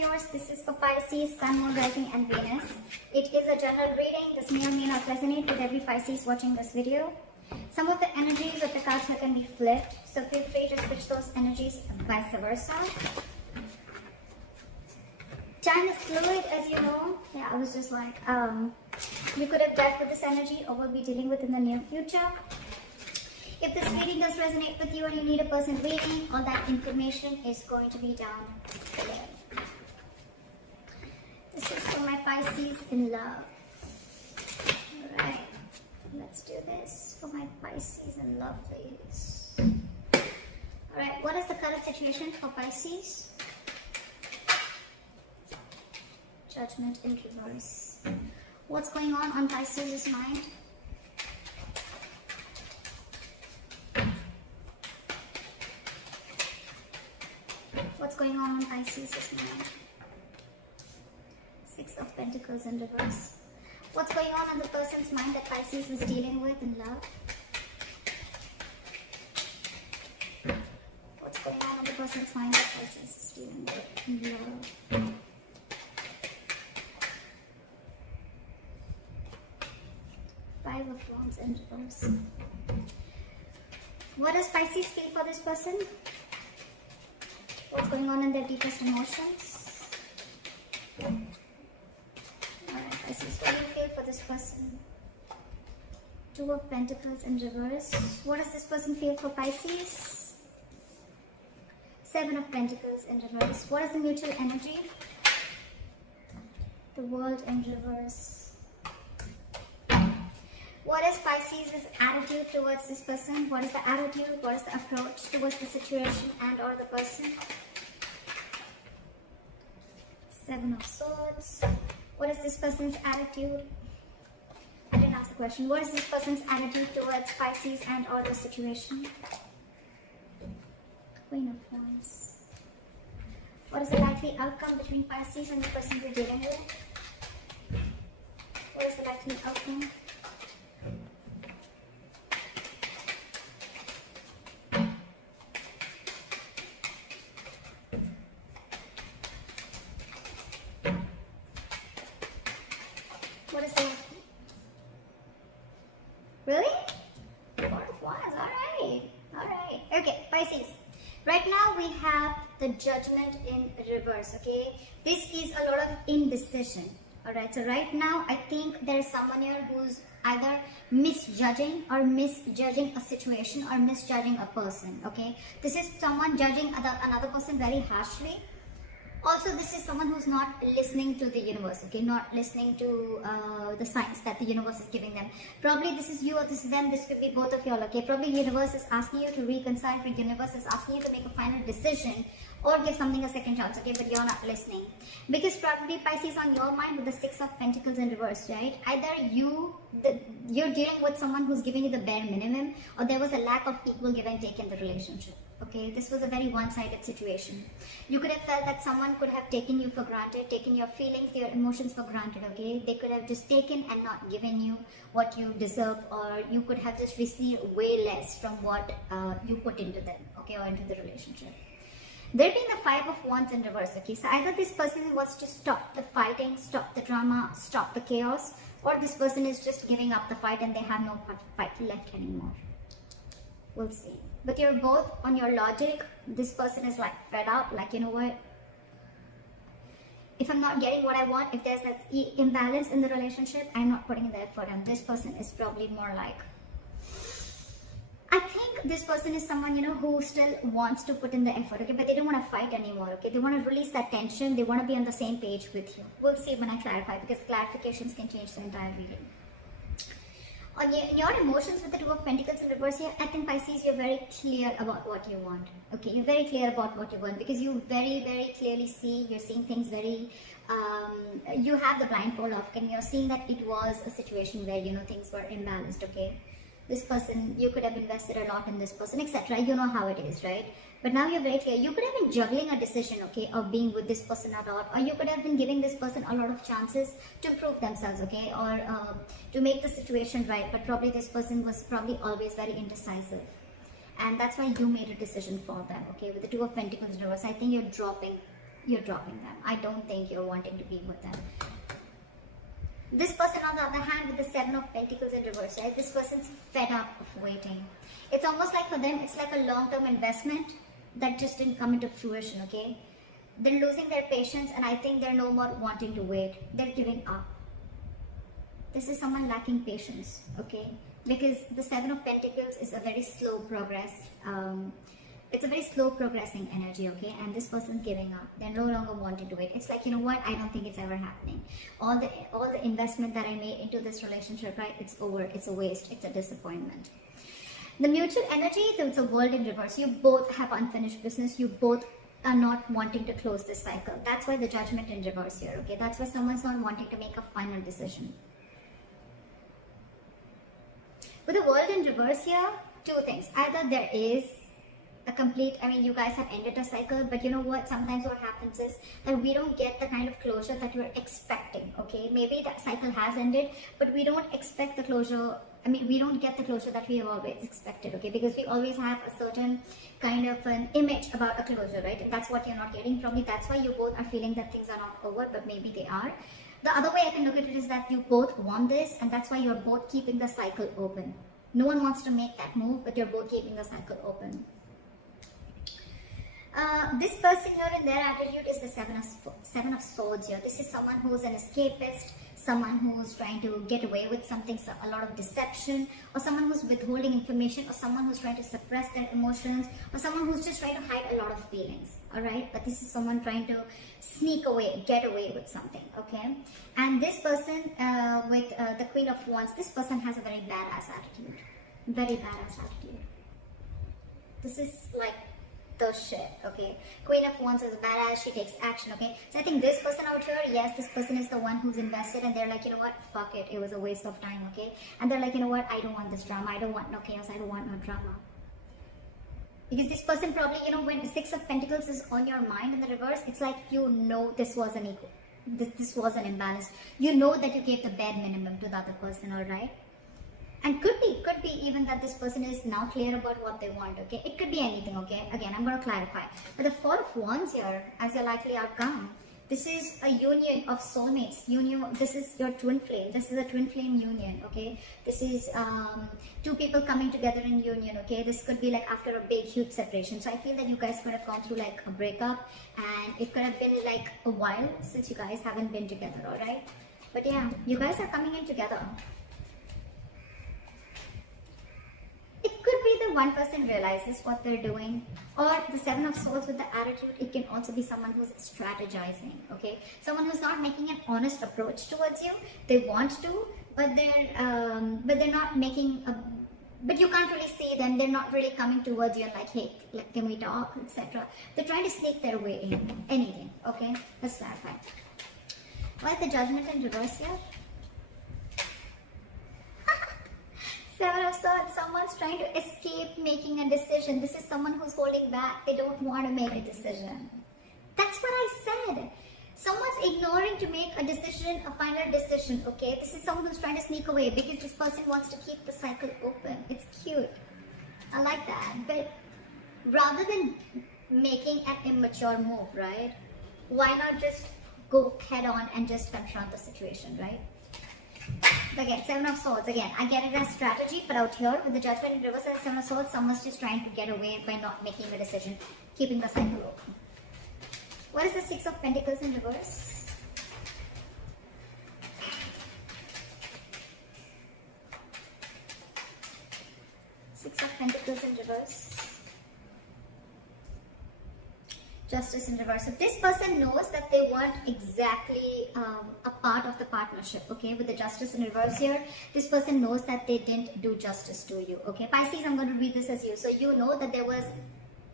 yours. This is for Pisces, Sun, Moon, Rising and Venus. It is a general reading. This may or may not resonate with every Pisces watching this video. Some of the energies of the cards here can be flipped, so feel free to switch those energies vice versa. Time is fluid, as you know. Yeah, I was just like, you could have dealt with this energy or will be dealing with in the near future. If this reading does resonate with you and you need a person reading, all that information is going to be down there. This is for my Pisces in love. Alright, let's do this for my Pisces in love, please. Alright, what is the current situation for Pisces? Judgment in reverse. What's going on Pisces' mind? What's going on Pisces' mind? Six of Pentacles in reverse. What's going on the person's mind that Pisces is dealing with in love? What's going on the person's mind that Pisces is dealing with in love? Five of Wands in reverse. What does Pisces feel for this person? What's going on in their deepest emotions? Alright, Pisces, what do you feel for this person? Two of Pentacles in reverse. What does this person feel for Pisces? Seven of Pentacles in reverse. What is the mutual energy? The World in reverse. What is Pisces' attitude towards this person? What is the attitude? What is the approach towards the situation and or the person? Seven of Swords. What is this person's attitude? I didn't ask the question. What is this person's attitude towards Pisces and or the situation? Queen of Wands. What is the likely outcome between Pisces and the person you're dealing with? What is the likely outcome? What is that? Really? Four of Wands. Alright. Okay, Pisces. Right now we have the Judgment in reverse, okay? This is a lot of indecision. Alright, so right now I think there is someone here who's either misjudging a situation or misjudging a person, okay? This is someone judging another person very harshly. Also, this is someone who's not listening to the universe, okay? Not listening to the signs that the universe is giving them. Probably this is you or this is them. This could be both of y'all, okay? Probably universe is asking you to reconcile. The universe is asking you to make a final decision or give something a second chance, okay? But you're not listening. Because probably Pisces on your mind with the Six of Pentacles in reverse, right? Either you're dealing with someone who's giving you the bare minimum, or there was a lack of equal give and take in the relationship. Okay, this was a very one-sided situation. You could have felt that someone could have taken you for granted, taken your feelings, your emotions for granted, okay? They could have just taken and not given you what you deserve, or you could have just received way less from what you put into them, okay, or into the relationship. There being the Five of Wands in reverse, okay? So either this person wants to stop the fighting, stop the drama, stop the chaos, or this person is just giving up the fight and they have no fight left anymore. We'll see. But you're both on your logic. This person is like fed up, like, you know what? If I'm not getting what I want, if there's that imbalance in the relationship, I'm not putting in the effort. And this person is probably more like, I think this person is someone, you know, who still wants to put in the effort, okay? But they don't want to fight anymore, okay? They want to release that tension. They want to be on the same page with you. We'll see when I clarify, because clarifications can change the entire reading. On your emotions with the Two of Pentacles in reverse here, I think Pisces, you're very clear about what you want. Okay, you're very clear about what you want because you very, very clearly see, you're seeing things very, you have the blindfold off and you're seeing that it was a situation where, you know, things were imbalanced, okay? This person, you could have invested a lot in this person, etc. You know how it is, right? But now you're very clear. You could have been juggling a decision, okay, of being with this person a lot, or you could have been giving this person a lot of chances to prove themselves, okay, or to make the situation right. But probably this person was probably always very indecisive, and that's why you made a decision for them, okay. With the Two of Pentacles in reverse, I think you're dropping you're dropping them. I don't think you're wanting to be with them. This person, on the other hand, with the 7 of Pentacles in reverse, right? This person's fed up of waiting. It's almost like for them, it's like a long-term investment that just didn't come into fruition, okay? They're losing their patience, and I think they're no more wanting to wait. They're giving up. This is someone lacking patience, okay? Because the 7 of Pentacles is a very slow progress. It's a very slow progressing energy, okay? And this person's giving up. They're no longer wanting to wait. It's like, you know what? I don't think it's ever happening. All the investment that I made into this relationship, right? It's over. It's a waste. It's a disappointment. The mutual energy, it's a world in reverse. You both have unfinished business. You both are not wanting to close this cycle. That's why the Judgment in reverse here, okay? That's why someone's not wanting to make a final decision. With the world in reverse here, two things. Either there is a complete, you guys have ended a cycle, but you know what, sometimes what happens is that we don't get the kind of closure that we're expecting, okay? Maybe that cycle has ended, but we don't expect the closure, we don't get the closure that we have always expected, okay? Because we always have a certain kind of an image about a closure, right? And that's what you're not getting from me. That's why you both are feeling that things are not over, but maybe they are. The other way I can look at it is that you both want this, and that's why you're both keeping the cycle open. No one wants to make that move, but you're both keeping the cycle open. This person here in their attitude is the seven of swords here. This is someone who's an escapist, someone who's trying to get away with something, a lot of deception, or someone who's withholding information, or someone who's trying to suppress their emotions, or someone who's just trying to hide a lot of feelings, all right? But this is someone trying to sneak away, get away with something, okay? And this person with the Queen of Wands, this person has a very badass attitude, very badass attitude. This is like the shit, okay? Queen of Wands is badass, she takes action, okay? So I think this person out here, yes, this person is the one who's invested, and they're like, you know what, fuck it, it was a waste of time, okay? And they're like, you know what, I don't want this drama, I don't want no chaos, I don't want no drama. Because this person probably, you know, when the 6 of Pentacles is on your mind in the reverse, it's like, you know, this was an equal, this was an imbalance. You know that you gave the bare minimum to the other person, alright? And could be even that this person is now clear about what they want, okay? It could be anything, okay? Again, I'm going to clarify. But the 4 of Wands here, as your likely outcome, this is a union of soulmates. This is your twin flame. This is a twin flame union, okay? This is two people coming together in union, okay? This could be like after a big, huge separation. So I feel that you guys could have gone through like a breakup, and it could have been like a while since you guys haven't been together, all right? But yeah, you guys are coming in together. It could be that one person realizes what they're doing, or the 7 of Swords with the attitude, it can also be someone who's strategizing, okay? Someone who's not making an honest approach towards you. They want to, but they're not making a, but you can't really see them. They're not really coming towards you and like, hey, can we talk, etc. They're trying to sneak their way in, anything, okay? Let's clarify. Why is the Judgment in reverse here? 7 of Swords, someone's trying to escape making a decision. This is someone who's holding back. They don't want to make a decision. That's what I said. Someone's ignoring to make a decision, a final decision, okay? This is someone who's trying to sneak away because this person wants to keep the cycle open. It's cute. I like that. But rather than making an immature move, right? Why not just go head on and just confront the situation, right? Again, 7 of Swords. Again, I get it as strategy, but out here with the Judgment in reverse and 7 of Swords, someone's just trying to get away by not making a decision, keeping the cycle open. What is the 6 of Pentacles in reverse? Six of Pentacles in reverse. Justice in reverse. So this person knows that they want exactly a part of the partnership, okay? With the Justice in reverse here, this person knows that they didn't do justice to you, okay? Pisces, I'm going to read this as you. So you know that there was,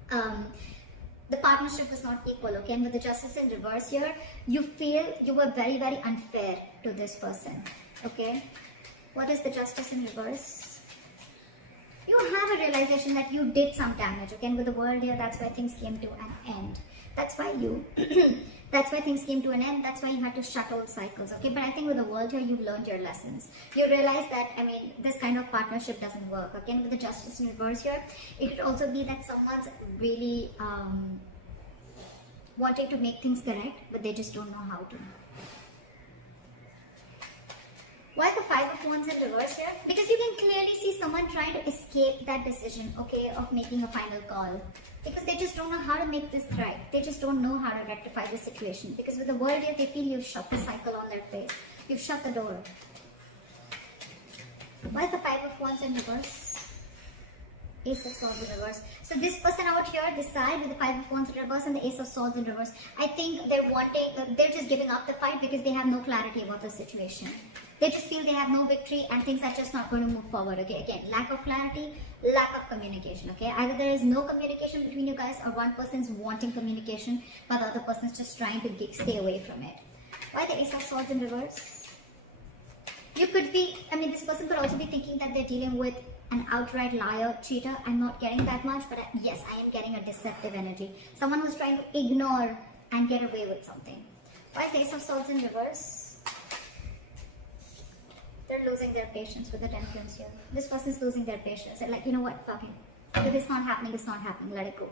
the partnership was not equal, okay? And with the Justice in reverse here, you feel you were very, very unfair to this person, okay? What is the Justice in reverse? You have a realization that you did some damage, okay? And with the World here, that's why things came to an end. That's why that's why things came to an end. That's why you had to shut all cycles, okay? But I think with the World here, you've learned your lessons. You realize that, this kind of partnership doesn't work, okay? And with the Justice in reverse here, it could also be that someone's really wanting to make things correct, but they just don't know how to. Why the Five of Wands in reverse here? Because you can clearly see someone trying to escape that decision, okay, of making a final call. Because they just don't know how to make this right. They just don't know how to rectify the situation. Because with the world here, they feel you've shut the cycle on their face. You've shut the door. Why is the Five of Wands in reverse? Ace of Swords in reverse. So this person out here, this side with the Five of Wands in reverse and the Ace of Swords in reverse, I think they're just giving up the fight because they have no clarity about the situation. They just feel they have no victory and things are just not going to move forward. Okay, again, lack of clarity, lack of communication. Okay, either there is no communication between you guys, or one person's wanting communication, but the other person's just trying to stay away from it. Why the Ace of Swords in reverse? You could be, this person could also be thinking that they're dealing with an outright liar, cheater. I'm not getting that much, but yes, I am getting a deceptive energy. Someone who's trying to ignore and get away with something. Why is the Ace of Swords in reverse? They're losing their patience with the Temperance here. This person's losing their patience. They're like, you know what, fuck it. If it's not happening, it's not happening. Let it go.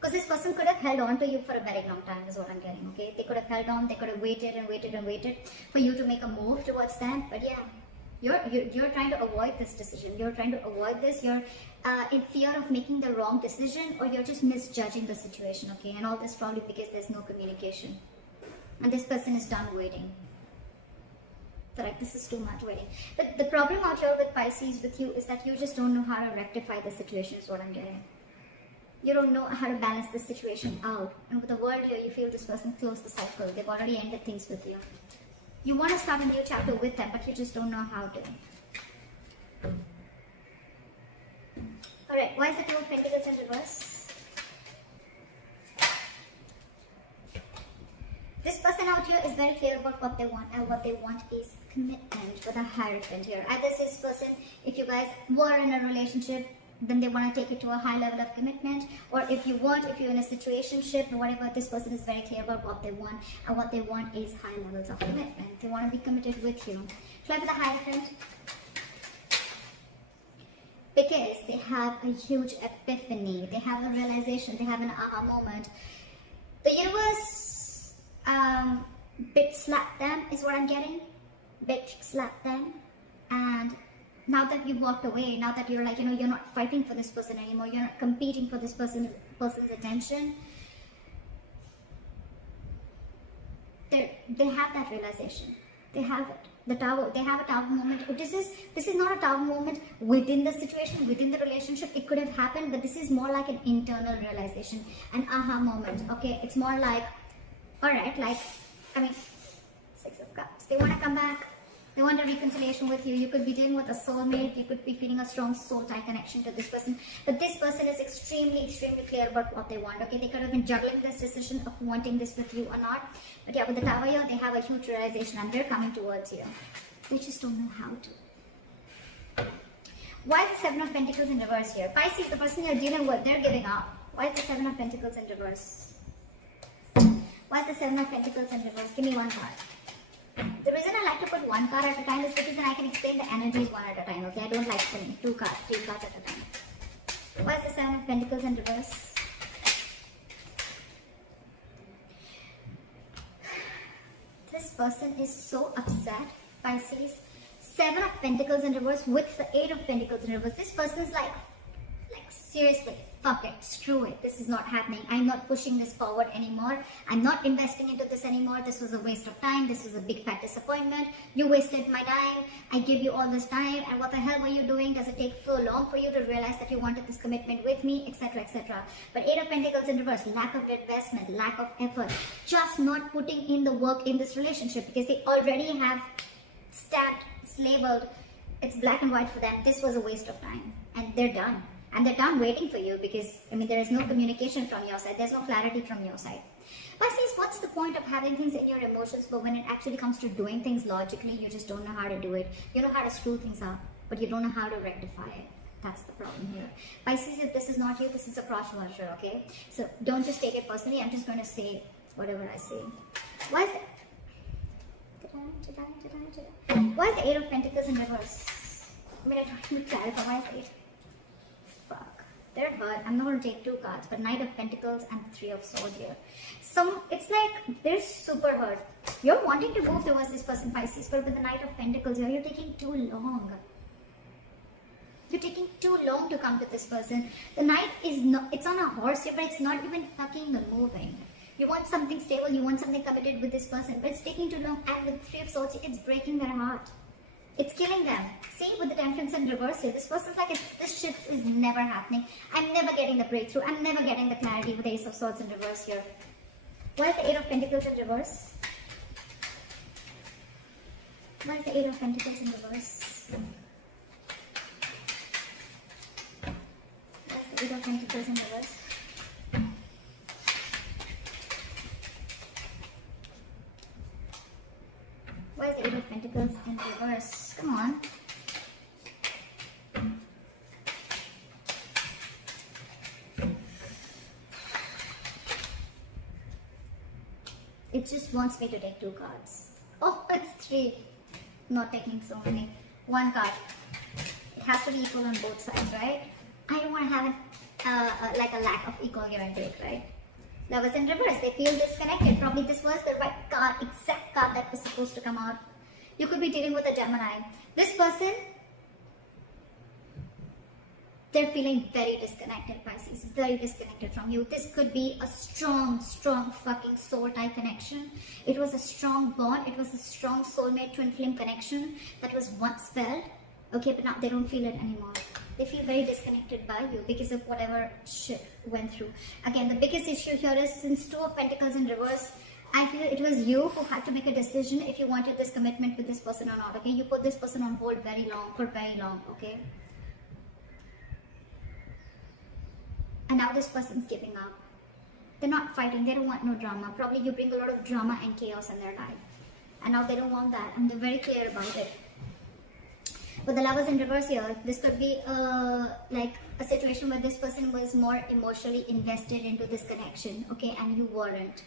Because this person could have held on to you for a very long time is what I'm getting, okay? They could have held on, they could have waited and waited and waited for you to make a move towards them. But yeah, you're trying to avoid this decision. You're trying to avoid this. You're in fear of making the wrong decision, or you're just misjudging the situation, okay? And all this probably because there's no communication. And this person is done waiting. They're like, this is too much waiting. But the problem out here with Pisces, with you, is that you just don't know how to rectify the situation is what I'm getting. You don't know how to balance the situation out. And with the world here, you feel this person closed the cycle. They've already ended things with you. You want to start a new chapter with them, but you just don't know how to. Alright, why is the Two of Pentacles in reverse? This person out here is very clear about what they want, and what they want is commitment with a Hierophant here. Either this person, if you guys were in a relationship, then they want to take it to a high level of commitment, or if you're in a situationship or whatever, this person is very clear about what they want, and what they want is high levels of commitment. They want to be committed with you. Try with the Hierophant. Because they have a huge epiphany, they have a realization, they have an aha moment. The universe bit slap them is what I'm getting. Bitch slap them. And now that you've walked away, now that you're like, you're not fighting for this person anymore, you're not competing for this person's attention, they have that realization. They have it. They have a tower moment. This is not a tower moment within the situation, within the relationship. It could have happened, but this is more like an internal realization, an aha moment. Okay, it's more like, alright, Six of Cups. They want to come back. They want a reconciliation with you. You could be dealing with a soulmate. You could be feeling a strong soul tie connection to this person. But this person is extremely, extremely clear about what they want. Okay, they could have been juggling this decision of wanting this with you or not. But yeah, with the Tower here, they have a huge realization and they're coming towards you. They just don't know how to. Why is the Seven of Pentacles in reverse here? Pisces, the person you're dealing with, they're giving up. Why is the Seven of Pentacles in reverse? Why is the Seven of Pentacles in reverse? Give me one card. The reason I like to put one card at a time is because then I can explain the energies one at a time, okay? I don't like putting 2 cards, 3 cards at a time. Why is the Seven of Pentacles in reverse? This person is so upset, Pisces. 7 of Pentacles in reverse with the 8 of Pentacles in reverse. This person is like seriously, fuck it, screw it, this is not happening. I'm not pushing this forward anymore. I'm not investing into this anymore. This was a waste of time. This was a big fat disappointment. You wasted my time. I gave you all this time, and what the hell were you doing? Does it take so long for you to realize that you wanted this commitment with me, etc, etc. But 8 of Pentacles in reverse, lack of investment, lack of effort, just not putting in the work in this relationship, because they already have stamped, it's labeled, it's black and white for them. This was a waste of time, and they're done. And they're done waiting for you because, there is no communication from your side. There's no clarity from your side. Pisces, what's the point of having things in your emotions, but when it actually comes to doing things logically, you just don't know how to do it. You know how to screw things up, but you don't know how to rectify it. That's the problem here. Pisces, if this is not you, this is a cross watcher, okay? So don't just take it personally. I'm just going to say whatever I say. Why is Why is the 8 of Pentacles in reverse? I don't even clarify. Why is the 8? Fuck. They're hurt. I'm not going to take 2 cards, but Knight of Pentacles and 3 of Swords here. It's like they're super hurt. You're wanting to move towards this person, Pisces, but with the Knight of Pentacles here, you're taking too long. You're taking too long to come to this person. The Knight is not, it's on a horse here, but it's not even fucking moving. You want something stable, you want something committed with this person, but it's taking too long. And with 3 of Swords, it's breaking their heart. It's killing them. See, with the Temperance in reverse here, this person's like, this shit is never happening. I'm never getting the breakthrough. I'm never getting the clarity with the Ace of Swords in reverse here. Why is the 8 of Pentacles in reverse? Why is the 8 of Pentacles in reverse? Why is the 8 of Pentacles in reverse? Why is the 8 of Pentacles in reverse? Come on. It just wants me to take 2 cards. Oh, it's 3. Not taking so many. 1 card. It has to be equal on both sides, right? I don't want to have like a lack of equal give and take, right? That was in reverse. They feel disconnected. Probably this was the right card, exact card that was supposed to come out. You could be dealing with a Gemini. This person, they're feeling very disconnected, Pisces. Very disconnected from you. This could be a strong fucking soul tie connection. It was a strong bond. It was a strong soulmate twin flame connection that was once felt. Okay, but now they don't feel it anymore. They feel very disconnected by you because of whatever shit went through. Again, the biggest issue here is since 2 of Pentacles in reverse, I feel it was you who had to make a decision if you wanted this commitment with this person or not. Okay, you put this person on hold for very long. Okay, and now this person's giving up. They're not fighting. They don't want no drama. Probably you bring a lot of drama and chaos in their life, and now they don't want that, and they're very clear about it. With the Lovers in reverse here, this could be like a situation where this person was more emotionally invested into this connection, okay, and you weren't.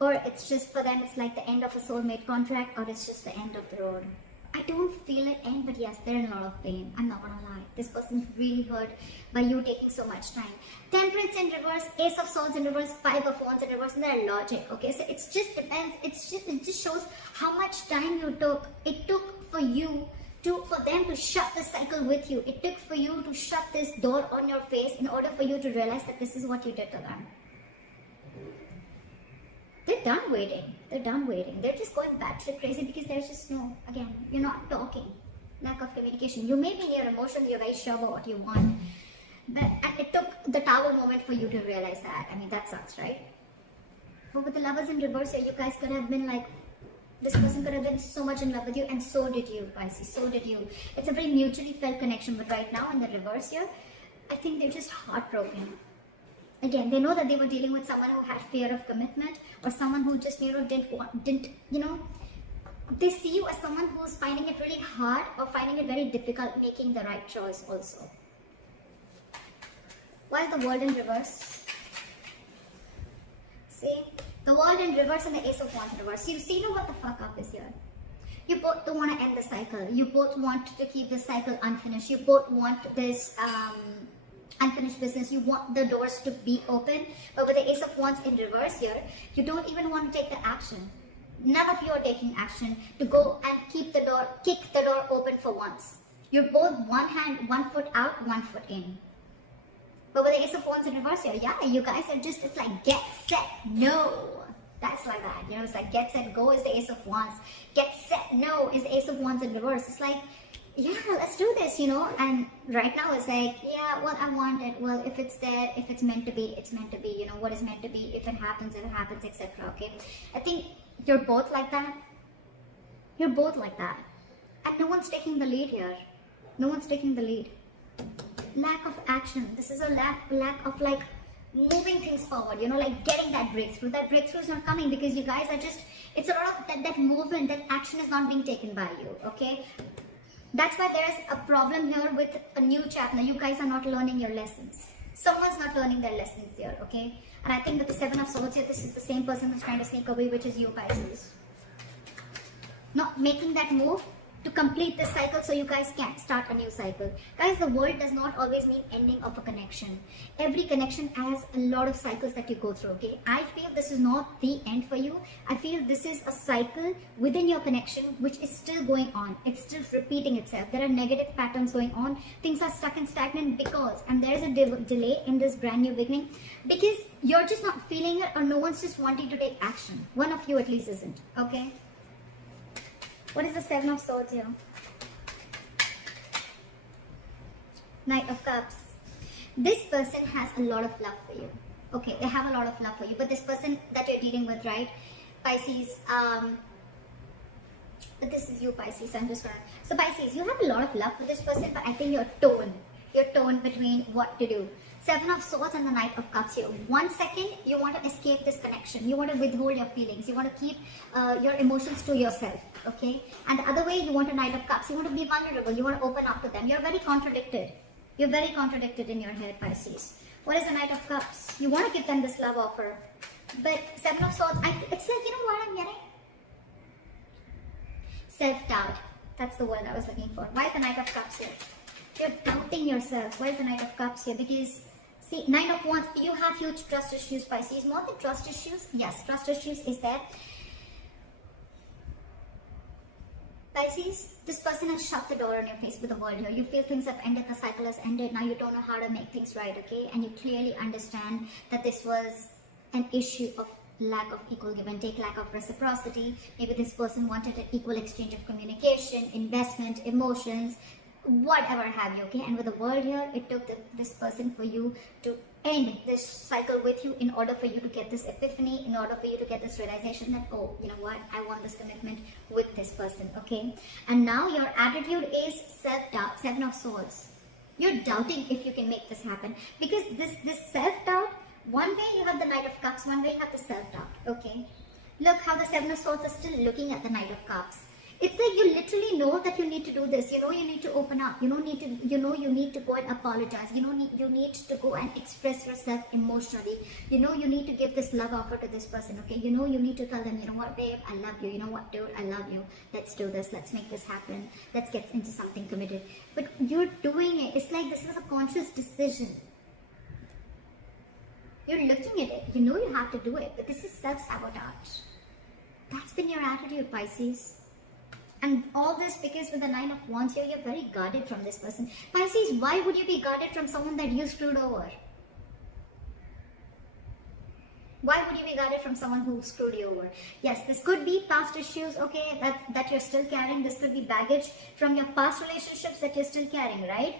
Or it's just for them, it's like the end of a soulmate contract, or it's just the end of the road. I don't feel it end, but yes, they're in a lot of pain. I'm not gonna lie. This person's really hurt by you taking so much time. Temperance in reverse, Ace of Swords in reverse, 5 of Wands in reverse, and their logic. Okay, so it's just depends. It just shows how much time you took. It took for you for them to shut the cycle with you. It took for you to shut this door on your face in order for you to realize that this is what you did to them. They're done waiting. They're done waiting. They're just going batshit crazy because there's just no, again, you're not talking. Lack of communication. You may be in your emotions, you're very sure about what you want. And it took the towel moment for you to realize that. I mean, that sucks, right? But with the Lovers in reverse here, you guys could have been like, this person could have been so much in love with you, and so did you, Pisces, so did you. It's a very mutually felt connection, but right now in the reverse here, I think they're just heartbroken. Again, they know that they were dealing with someone who had fear of commitment, or someone who just, didn't, they see you as someone who's finding it really hard or finding it very difficult making the right choice also. Why is the World in reverse? See? The World in reverse and the Ace of Wands in reverse. You see what the fuck up is here. You both don't want to end the cycle. You both want to keep the cycle unfinished. You both want this unfinished business. You want the doors to be open. But with the Ace of Wands in reverse here, you don't even want to take the action. None of you are taking action to go and kick the door open for once. You're both one foot out, 1 foot in. But with the Ace of Wands in reverse here, yeah, you guys are just, it's like get, set, no. That's like that, it's like get, set, go is the Ace of Wands. Get, set, no is the Ace of Wands in reverse. It's like, yeah, let's do this, And right now it's like, yeah, well, I want it. Well, if it's there, if it's meant to be, it's meant to be. What is meant to be, if it happens, etc. Okay? I think you're both like that. You're both like that. And no one's taking the lead here. No one's taking the lead. Lack of action. This is a lack of like moving things forward, like getting that breakthrough. That breakthrough is not coming because you guys are just, it's a lot of that movement, that action is not being taken by you, okay? That's why there's a problem here with a new chapter. You guys are not learning your lessons. Someone's not learning their lessons here, okay? And I think with the 7 of Swords here, this is the same person who's trying to sneak away, which is you, Pisces. Not making that move to complete this cycle so you guys can start a new cycle. Guys, the world does not always mean ending of a connection. Every connection has a lot of cycles that you go through, okay? I feel this is not the end for you. I feel this is a cycle within your connection which is still going on. It's still repeating itself. There are negative patterns going on. Things are stuck and stagnant because, and there is a delay in this brand new beginning because you're just not feeling it, or no one's just wanting to take action. One of you at least isn't, okay? What is the Seven of Swords here? Knight of Cups. This person has a lot of love for you. Okay, they have a lot of love for you. But this person that you're dealing with, right? Pisces, but this is you, Pisces. I'm just gonna... So Pisces, you have a lot of love for this person, but I think you're torn between what to do. Seven of Swords and the Knight of Cups here. 1 second, you want to escape this connection. You want to withhold your feelings. You want to keep your emotions to yourself, okay? And the other way, you want a Knight of Cups. You want to be vulnerable. You want to open up to them. You're very contradicted. You're very contradicted in your head, Pisces. What is the Knight of Cups? You want to give them this love offer. But Seven of Swords, it's like, you know what I'm getting? Self-doubt. That's the word I was looking for. Why is the Knight of Cups here? You're doubting yourself. Why is the Knight of Cups here? Because, see, Nine of Wands, you have huge trust issues, Pisces. More than trust issues, yes, trust issues is there. Pisces, this person has shut the door on your face with the world here. You feel things have ended, the cycle has ended, now you don't know how to make things right, okay? And you clearly understand that this was an issue of lack of equal give and take, lack of reciprocity. Maybe this person wanted an equal exchange of communication, investment, emotions, whatever have you, okay? And with the world here, it took this person for you to end this cycle with you in order for you to get this epiphany, in order for you to get this realization that, oh, you know what, I want this commitment with this person, okay? And now your attitude is self-doubt. Seven of Swords. You're doubting if you can make this happen, because this self-doubt, one way you have the Knight of Cups, one way you have the self-doubt, okay? Look how the Seven of Swords are still looking at the Knight of Cups. It's like you literally know that you need to do this. You know you need to open up. You know you need to go and apologize. You need to go and express yourself emotionally. You know you need to give this love offer to this person, okay? You know you need to tell them, you know what, babe, I love you. You know what, dude, I love you. Let's do this. Let's make this happen. Let's get into something committed. But you're doing it. It's like this is a conscious decision. You're looking at it. You know you have to do it. But this is self-sabotage. That's been your attitude, Pisces. And all this because with the Nine of Wands here, you're very guarded from this person. Pisces, why would you be guarded from someone that you screwed over? Why would you be guarded from someone who screwed you over? Yes, this could be past issues, okay, that you're still carrying. This could be baggage from your past relationships that you're still carrying, right?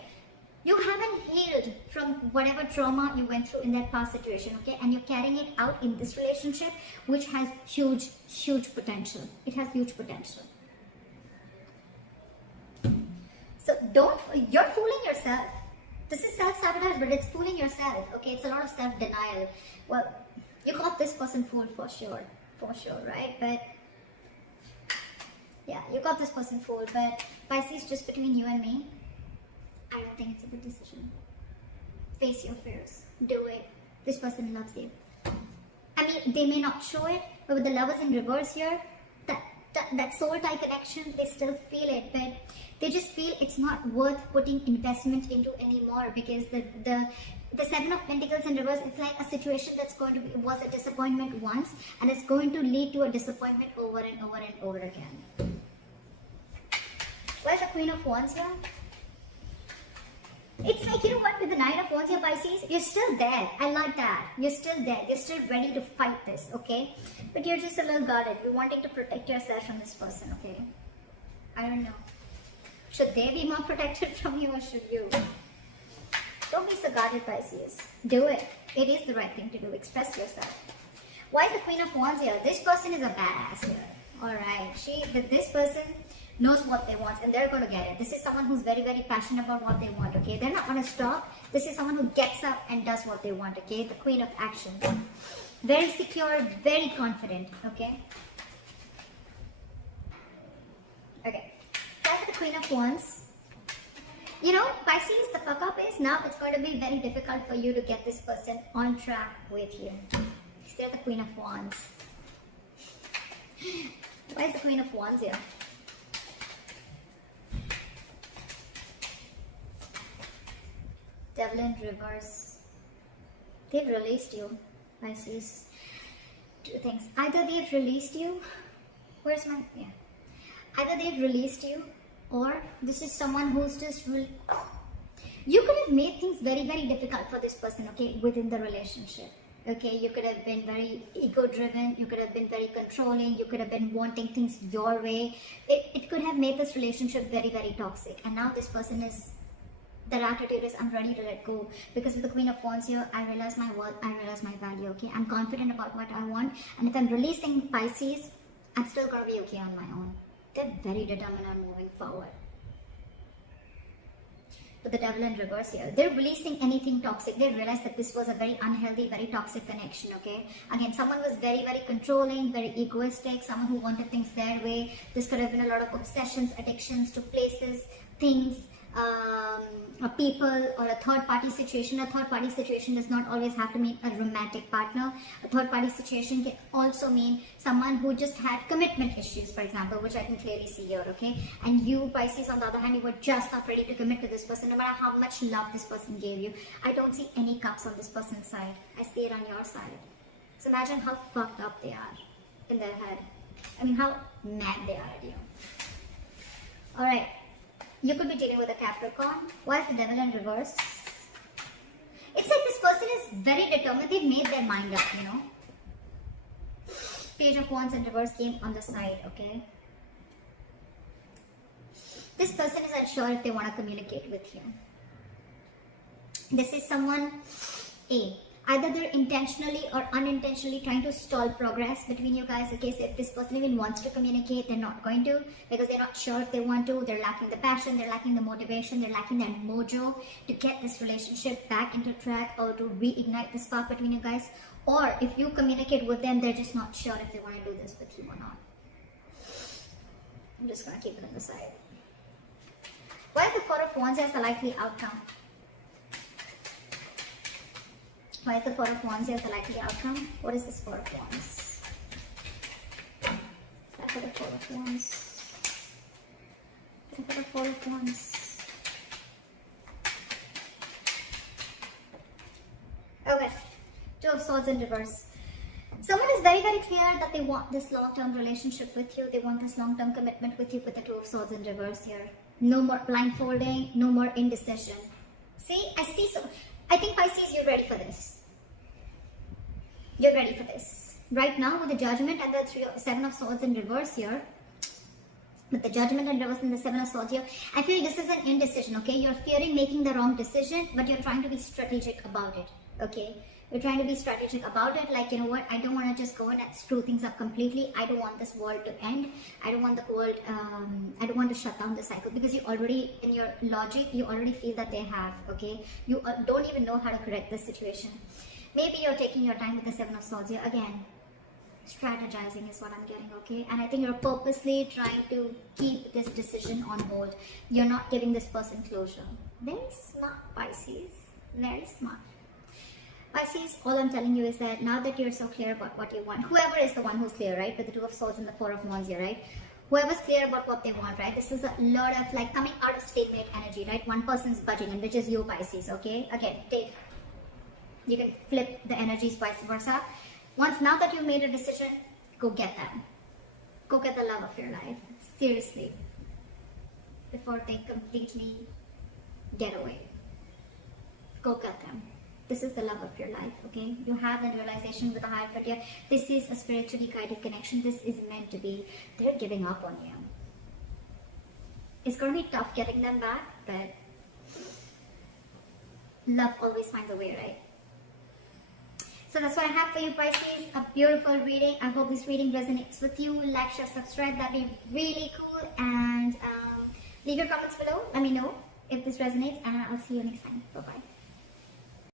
You haven't healed from whatever trauma you went through in that past situation, okay? And you're carrying it out in this relationship, which has huge, huge potential. It has huge potential. So you're fooling yourself. This is self-sabotage, but it's fooling yourself, okay? It's a lot of self-denial. Well, you got this person fooled for sure, right? But, yeah, you got this person fooled, but Pisces, just between you and me, I don't think it's a good decision. Face your fears. Do it. This person loves you. I mean, they may not show it, but with the Lovers in reverse here, that soul tie connection, they still feel it, but they just feel it's not worth putting investment into anymore, because the Seven of Pentacles in reverse, it's like a situation that's going to be, was a disappointment once, and it's going to lead to a disappointment over and over and over again. Where's the Queen of Wands here? It's like, you know what, with the Nine of Wands here, Pisces, you're still there. I like that. You're still there. You're still ready to fight this, okay? But you're just a little guarded. You're wanting to protect yourself from this person, okay? I don't know. Should they be more protected from you, or should you? Don't be so guarded, Pisces. Do it. It is the right thing to do. Express yourself. Why is the Queen of Wands here? This person is a badass here. Alright. This person knows what they want, and they're going to get it. This is someone who's very, very passionate about what they want, okay? They're not going to stop. This is someone who gets up and does what they want, okay? The Queen of Action. Very secure, very confident, okay? Okay. Back to the Queen of Wands. You know, Pisces, the fuck up is now it's going to be very difficult for you to get this person on track with you. They're the Queen of Wands. Why is the Queen of Wands here? Devil in reverse. They've released you, Pisces. Two things. Either they've released you. Where's my... Yeah. Either they've released you, or this is someone who's just... You could have made things very, very difficult for this person, okay, within the relationship. Okay, you could have been very ego-driven, you could have been very controlling, you could have been wanting things your way. It could have made this relationship very, very toxic. And now this person is, their attitude is, I'm ready to let go. Because with the Queen of Wands here, I realize my worth, I realize my value, okay? I'm confident about what I want. And if I'm releasing Pisces, I'm still going to be okay on my own. They're very determined on moving forward. But the Devil in reverse here, they're releasing anything toxic. They realized that this was a very unhealthy, very toxic connection, okay? Again, someone was very, very controlling, very egoistic, someone who wanted things their way. This could have been a lot of obsessions, addictions to places, things, people, or a third-party situation. A third-party situation does not always have to mean a romantic partner. A third-party situation can also mean someone who just had commitment issues, for example, which I can clearly see here, okay? And you, Pisces, on the other hand, you were just not ready to commit to this person, no matter how much love this person gave you. I don't see any cups on this person's side. I see it on your side. So imagine how fucked up they are in their head. I mean, how mad they are at you. Alright. You could be dealing with a Capricorn. Why is the Devil in reverse? It's like this person is very determined. They've made their mind up, you know. Page of Wands in reverse came on the side, okay. This person is unsure if they want to communicate with you. This is someone, either they're intentionally or unintentionally trying to stall progress between you guys. Okay, so if this person even wants to communicate, they're not going to, because they're not sure if they want to. They're lacking the passion, they're lacking the motivation, they're lacking that mojo to get this relationship back into track or to reignite the spark between you guys. Or if you communicate with them, they're just not sure if they want to do this with you or not. I'm just going to keep it on the side. Why is the Four of Wands as the likely outcome? Why is the Four of Wands here the likely outcome? What is this Four of Wands? That's for the Four of Wands. That's for the Four of Wands. Okay. Two of Swords in reverse. Someone is very, very clear that they want this long-term relationship with you. They want this long-term commitment with you with the Two of Swords in reverse here. No more blindfolding, no more indecision. See, I see so... I think Pisces, you're ready for this. You're ready for this. Right now with the Judgment and the Seven of Swords in reverse here, with the Judgment in reverse and the Seven of Swords here, I feel this is an indecision, okay? You're fearing making the wrong decision, but you're trying to be strategic about it, okay? You're trying to be strategic about it, like, you know what, I don't want to just go in and screw things up completely. I don't want this world to end. I don't want the world, I don't want to shut down the cycle, because you already, in your logic, you already feel that they have, okay? You don't even know how to correct this situation. Maybe you're taking your time with the Seven of Swords here. Again, strategizing is what I'm getting, okay? And I think you're purposely trying to keep this decision on hold. You're not giving this person closure. Very smart, Pisces. Very smart. Pisces, all I'm telling you is that now that you're so clear about what you want, whoever is the one who's clear, right? With the Two of Swords and the Four of Wands here, right? Whoever's clear about what they want, right? This is a lot of like coming out of stalemate energy, right? One person's budging, and which is you, Pisces, okay? Again, you can flip the energies vice versa. Now that you've made a decision, go get that. Go get the love of your life. Seriously. Before they completely get away. Go get them. This is the love of your life, okay? You have that realization with a higher frontier. This is a spiritually guided connection. This is meant to be. They're giving up on you. It's going to be tough getting them back, but love always finds a way, right? So that's what I have for you, Pisces. A beautiful reading. I hope this reading resonates with you. Like, share, subscribe. That'd be really cool. And leave your comments below. Let me know if this resonates. And I'll see you next time. Bye-bye.